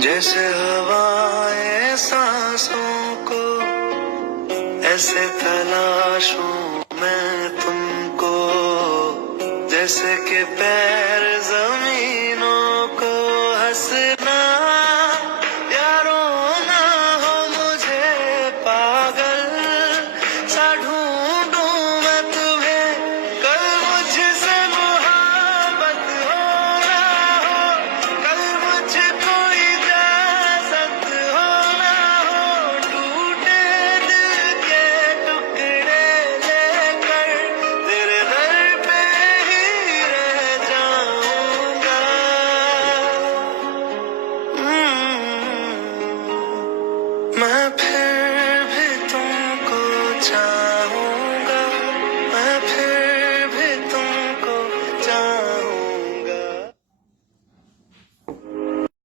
जैसे हवाएं सांसों को, ऐसे तलाशूं मैं तुमको, जैसे कि पैर